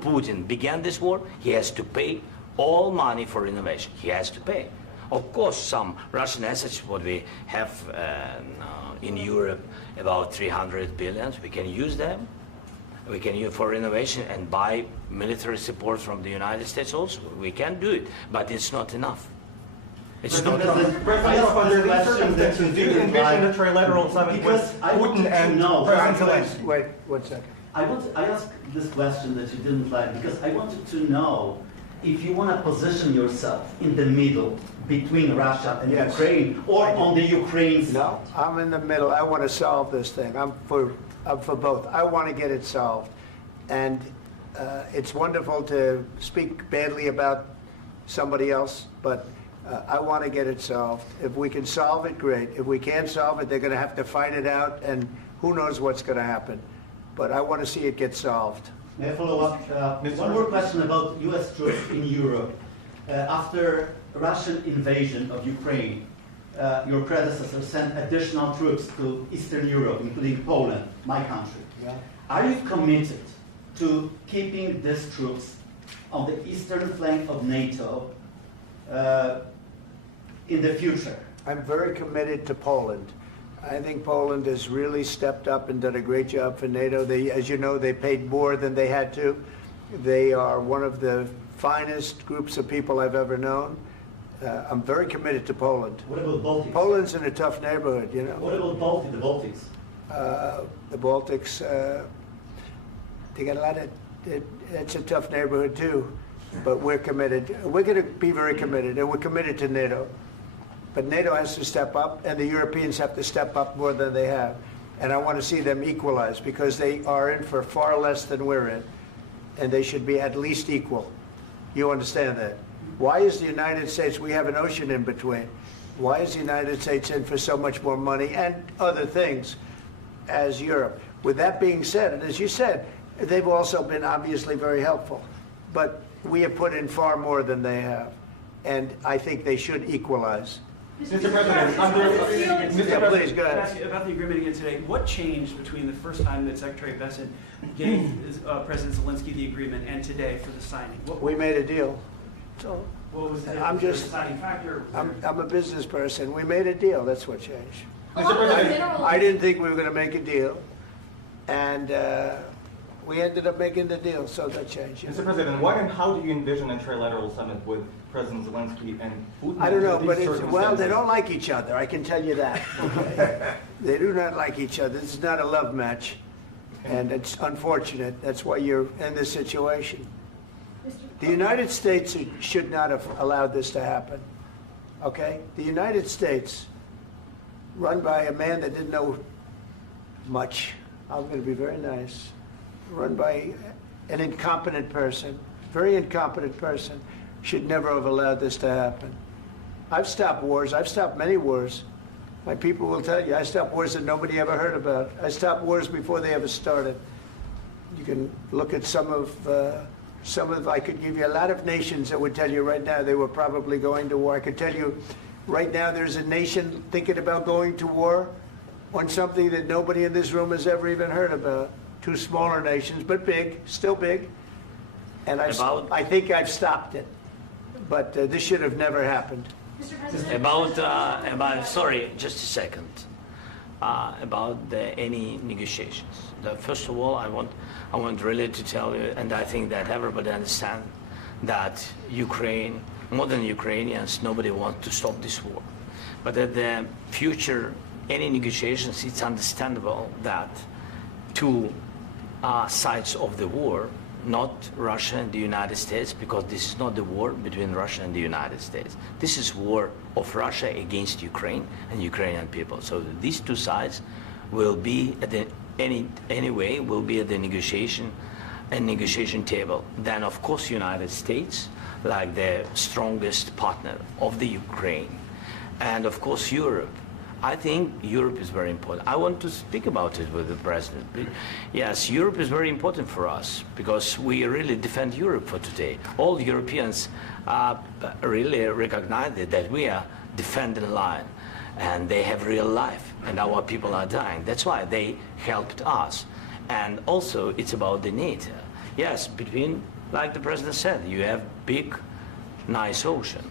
Putin began this war, he has to pay all money for innovation. He has to pay. Of course, some Russian assets, what we have in Europe, about 300 billion, we can use them. We can use for innovation and buy military support from the United States also. We can do it, but it's not enough. It's not enough. Under these circumstances, do you envision a trilateral summit with Putin and President Zelensky? Wait 1 second. I asked this question that you didn't like because I wanted to know if you want to position yourself in the middle between Russia and Yes. Ukraine, or on the Ukraine side. No, I'm in the middle. I want to solve this thing. I'm for both. I want to get it solved. And it's wonderful to speak badly about somebody else, but I want to get it solved. If we can solve it, great. If we can't solve it, they're going to have to fight it out, and who knows what's going to happen. But I want to see it get solved. May I follow up? One more question about U.S. troops in Europe. After Russian invasion of Ukraine, your predecessor sent additional troops to Eastern Europe, including Poland, my country. Yeah. Are you committed to keeping these troops on the eastern flank of NATO in the future? I'm very committed to Poland. I think Poland has really stepped up and done a great job for NATO. They, as you know, they paid more than they had to. They are one of the finest groups of people I've ever known. I'm very committed to Poland. What about Baltics? Poland's in a tough neighborhood, you know. What about the Baltics? The Baltics, they got a lot of, it's a tough neighborhood too, but we're committed. We're going to be very committed, and we're committed to NATO. But NATO has to step up, and the Europeans have to step up more than they have. And I want to see them equalize, because they are in for far less than we're in, and they should be at least equal. You understand that? Why is the United States, we have an ocean in between, why is the United States in for so much more money and other things as Europe? With that being said, and as you said, they've also been obviously very helpful, but we have put in far more than they have, and I think they should equalize. Mr. President, Please, go ahead. About the agreement again today, what changed between the first time that Secretary Bessent gave President Zelensky the agreement and today for the signing? We made a deal. So What was the deciding factor? I'm a business person. We made a deal. That's what changed. Mr. President, I didn't think we were going to make a deal, and we ended up making the deal, so that changed. Mr. President, what and how do you envision a trilateral summit with President Zelensky and Putin? I don't know, under but these well, they circumstances? don't like each other. I can tell you that. Okay? They do not like each other. This is not a love match, and it's unfortunate. That's why you're in this situation. The United States should not have allowed this to happen. Okay? The United States, run by a man that didn't know much, I'm going to be very nice, run by an incompetent person, very incompetent person, should never have allowed this to happen. I've stopped wars. I've stopped many wars. My people will tell you, I stopped wars that nobody ever heard about. I stopped wars before they ever started. You can look at some of, I could give you a lot of nations that would tell you right now they were probably going to war. I could tell you right now there's a nation thinking about going to war on something that nobody in this room has ever even heard about. Two smaller nations, but big, still big. And I think I've stopped it. But this should have never happened. Mr. President. Sorry, just a second. About any negotiations. First of all, I want really to tell you, and I think that everybody understands that Ukraine, more than Ukrainians, nobody wants to stop this war. But at the future, any negotiations, it's understandable that two sides of the war, not Russia and the United States, because this is not the war between Russia and the United States. This is war of Russia against Ukraine and Ukrainian people. So these two sides will be at the will be at the negotiation table. Then of course United States, like the strongest partner of the Ukraine, and of course Europe. I think Europe is very important. I want to speak about it with the President. Yes, Europe is very important for us because we really defend Europe for today. All Europeans really recognize that we are defending line, and they have real life, and our people are dying. That's why they helped us. And also, it's about the NATO. Yes, between, like the president said, you have big, nice ocean.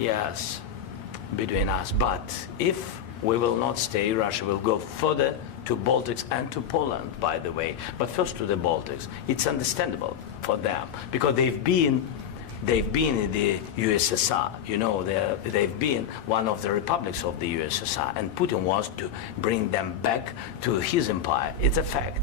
Yes, between us. But if we will not stay, Russia will go further to Baltics and to Poland, by the way. But first to the Baltics. It's understandable for them because they've been in the USSR, you know, they've been one of the republics of the USSR, and Putin wants to bring them back to his empire. It's a fact.